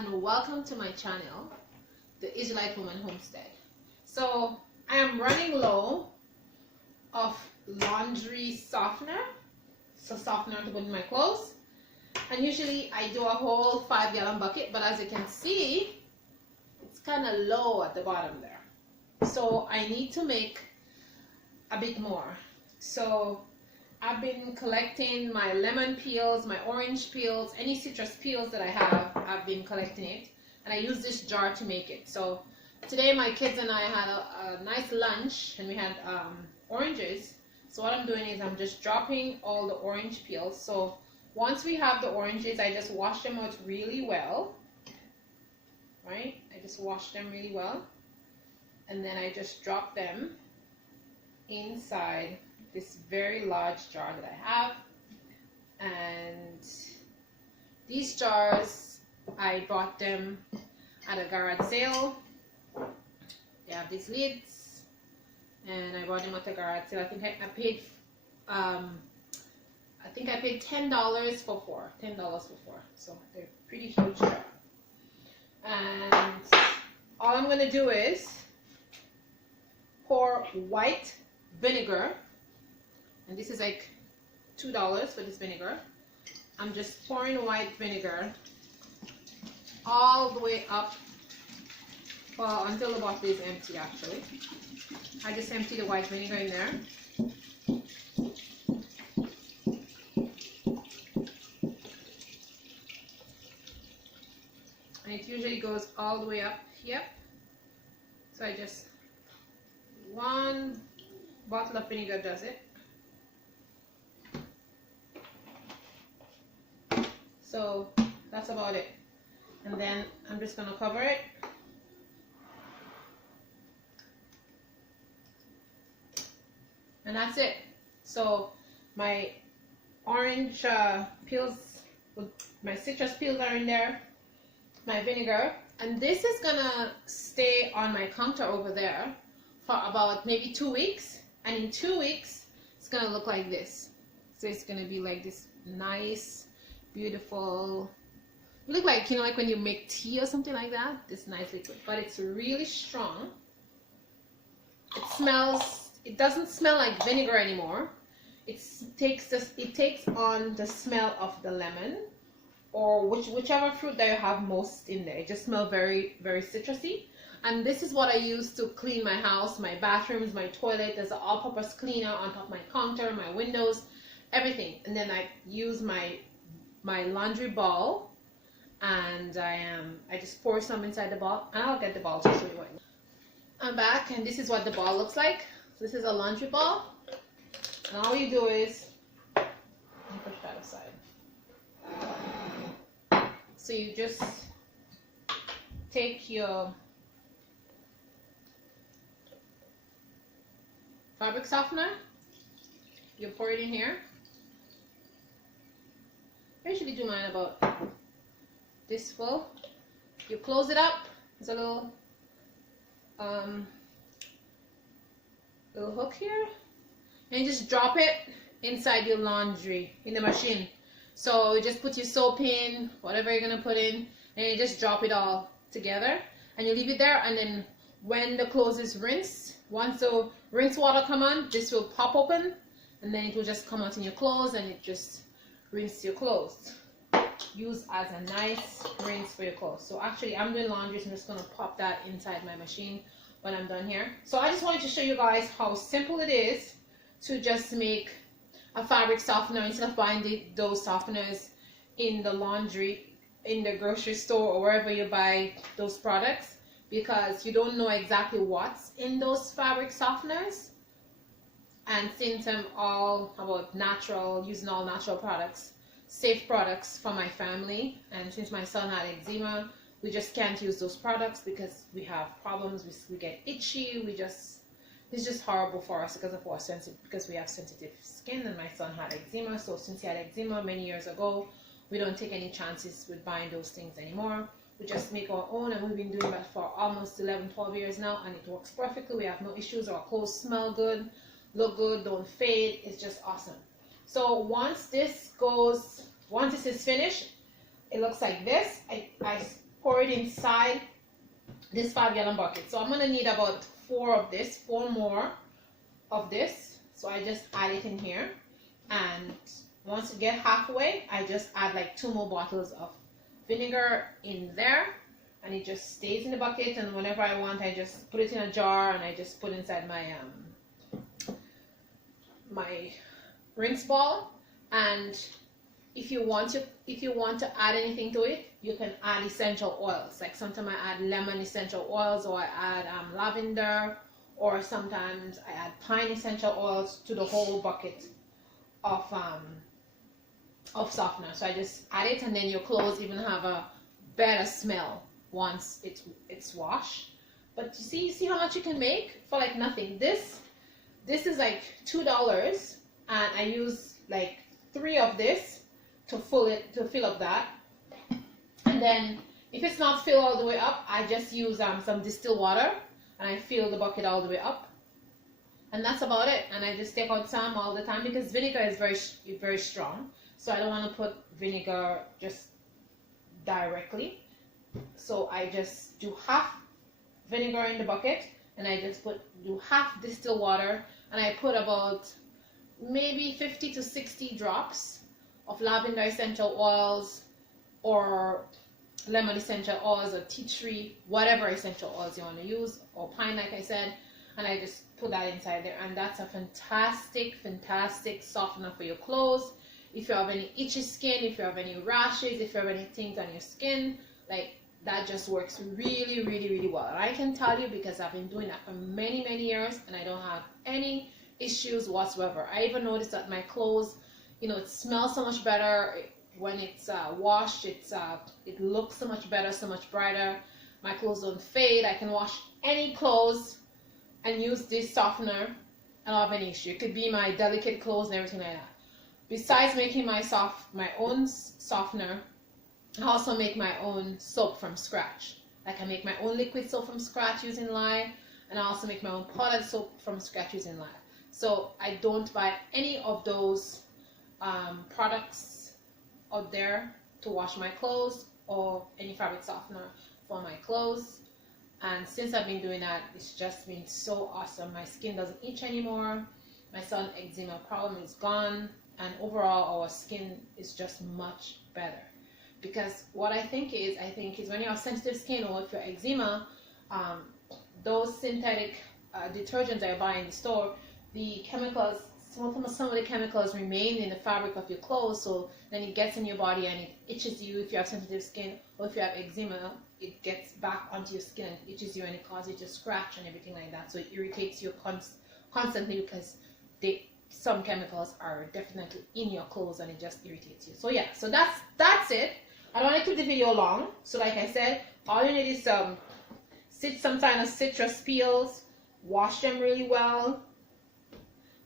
and welcome to my channel, the Israelite Woman Homestead. So I am running low of laundry softener, so softener to put in my clothes, and usually I do a whole 5-gallon bucket, but as you can see, it's kind of low at the bottom there, so I need to make a bit more. So I've been collecting my lemon peels, my orange peels, any citrus peels that I have, I've been collecting it, and I use this jar to make it. So today my kids and I had a nice lunch, and we had oranges. So what I'm doing is I'm just dropping all the orange peels. So once we have the oranges, I just wash them out really well, right? I just wash them really well, and then I just drop them inside this very large jar that I have. And these jars, I bought them at a garage sale. They have these lids, and I bought them at the garage sale. I think I paid $10 for four. So they're pretty huge jar. And all I'm gonna do is pour white vinegar, and this is like $2 for this vinegar. I'm just pouring white vinegar all the way up, well, until the bottle is empty. Actually, I just empty the white vinegar in there. And it usually goes all the way up here. So I just, one bottle of vinegar does it. So that's about it. And then I'm just going to cover it. And that's it. So my orange peels, my citrus peels are in there, my vinegar, and this is going to stay on my counter over there for about maybe 2 weeks. And in 2 weeks, it's going to look like this. So it's going to be like this nice, beautiful, it look like, you know, like when you make tea or something like that, this nice liquid. But it's really strong. It smells, it doesn't smell like vinegar anymore. It takes on the smell of the lemon, or whichever fruit that you have most in there. It just smells very, very citrusy. And this is what I use to clean my house, my bathrooms, my toilet. There's an all-purpose cleaner on top of my counter, my windows, everything. And then I use my laundry ball, and I just pour some inside the ball, and I'll get the ball to show you what. I'm back, and this is what the ball looks like. This is a laundry ball, and all you do is, let me push that aside. So you just take your fabric softener, you pour it in here. I usually do mine about this full. You close it up. There's a little hook here, and you just drop it inside your laundry in the machine. So you just put your soap in, whatever you're gonna put in, and you just drop it all together, and you leave it there. And then when the clothes is rinsed, once the rinse water come on, this will pop open, and then it will just come out in your clothes, and it just rinse your clothes. Use as a nice rinse for your clothes. So actually, I'm doing laundry, so I'm just gonna pop that inside my machine when I'm done here. So I just wanted to show you guys how simple it is to just make a fabric softener instead of buying those softeners in the laundry, in the grocery store, or wherever you buy those products, because you don't know exactly what's in those fabric softeners. And since I'm all about natural, using all natural products, safe products for my family, and since my son had eczema, we just can't use those products because we have problems. We get itchy. It's just horrible for us because we have sensitive skin, and my son had eczema. So since he had eczema many years ago, we don't take any chances with buying those things anymore. We just make our own, and we've been doing that for almost 11-12 years now, and it works perfectly. We have no issues. Our clothes smell good, look good, don't fade. It's just awesome. So once this is finished, it looks like this. I pour it inside this 5-gallon bucket. So I'm gonna need about 4 more of this. So I just add it in here, and once you get halfway, I just add like 2 more bottles of vinegar in there, and it just stays in the bucket. And whenever I want, I just put it in a jar, and I just put inside my my rinse ball. And if you want to add anything to it, you can add essential oils. Like sometimes I add lemon essential oils, or I add lavender, or sometimes I add pine essential oils to the whole bucket of softener. So I just add it, and then your clothes even have a better smell once it's washed. But you see how much you can make for like nothing. This is like $2, and I use like 3 of this to fill up that. And then if it's not filled all the way up, I just use some distilled water, and I fill the bucket all the way up. And that's about it. And I just take out some all the time, because vinegar is very strong. So I don't want to put vinegar just directly. So I just do half vinegar in the bucket, and I just do half distilled water, and I put about maybe 50 to 60 drops of lavender essential oils, or lemon essential oils, or tea tree, whatever essential oils you want to use, or pine, like I said. And I just put that inside there, and that's a fantastic softener for your clothes. If you have any itchy skin, if you have any rashes, if you have any things on your skin, like that just works really well. And I can tell you, because I've been doing that for many years, and I don't have any issues whatsoever. I even noticed that my clothes, it smells so much better when it's washed. It looks so much better, so much brighter. My clothes don't fade. I can wash any clothes and use this softener and I don't have any issue. It could be my delicate clothes and everything like that. Besides making my own softener, I also make my own soap from scratch. Like I make my own liquid soap from scratch using lye, and I also make my own powdered soap from scratch using lye. So I don't buy any of those products out there to wash my clothes, or any fabric softener for my clothes. And since I've been doing that, it's just been so awesome. My skin doesn't itch anymore. My son's eczema problem is gone. And overall, our skin is just much better. Because what I think is when you have sensitive skin, or if you're eczema, those synthetic detergents that you buy in the store, the chemicals, some of the chemicals remain in the fabric of your clothes, so then it gets in your body and it itches you if you have sensitive skin, or if you have eczema, it gets back onto your skin and itches you, and it causes you to scratch and everything like that. So it irritates you constantly, because some chemicals are definitely in your clothes, and it just irritates you. So yeah, so that's it. I don't want to keep the video long. So like I said, all you need is some kind of citrus peels. Wash them really well.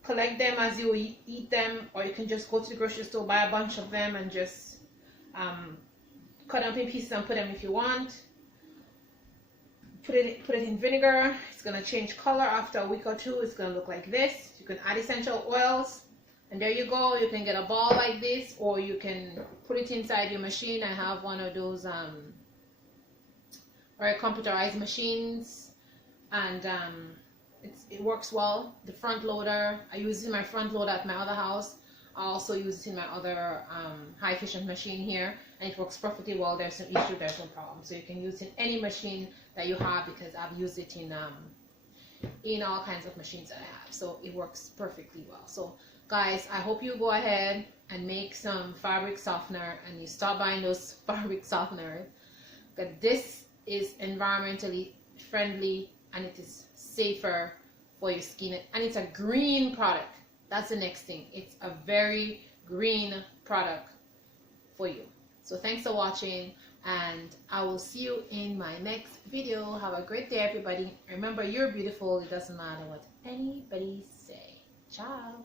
Collect them as you eat them, or you can just go to the grocery store, buy a bunch of them, and just cut them up in pieces and put them if you want. Put it in vinegar. It's gonna change color after a week or two. It's gonna look like this. You can add essential oils, and there you go. You can get a ball like this, or you can put it inside your machine. I have one of those very computerized machines, and it works well. The front loader, I use it in my front loader at my other house. I also use it in my other high efficient machine here, and it works perfectly well. There's no issue, there's no problem. So you can use it in any machine that you have, because I've used it in all kinds of machines that I have. So it works perfectly well. So guys, I hope you go ahead and make some fabric softener, and you start buying those fabric softeners, because this is environmentally friendly, and it is safer for your skin, and it's a green product. That's the next thing. It's a very green product for you. So thanks for watching, and I will see you in my next video. Have a great day, everybody. Remember, you're beautiful. It doesn't matter what anybody say. Ciao.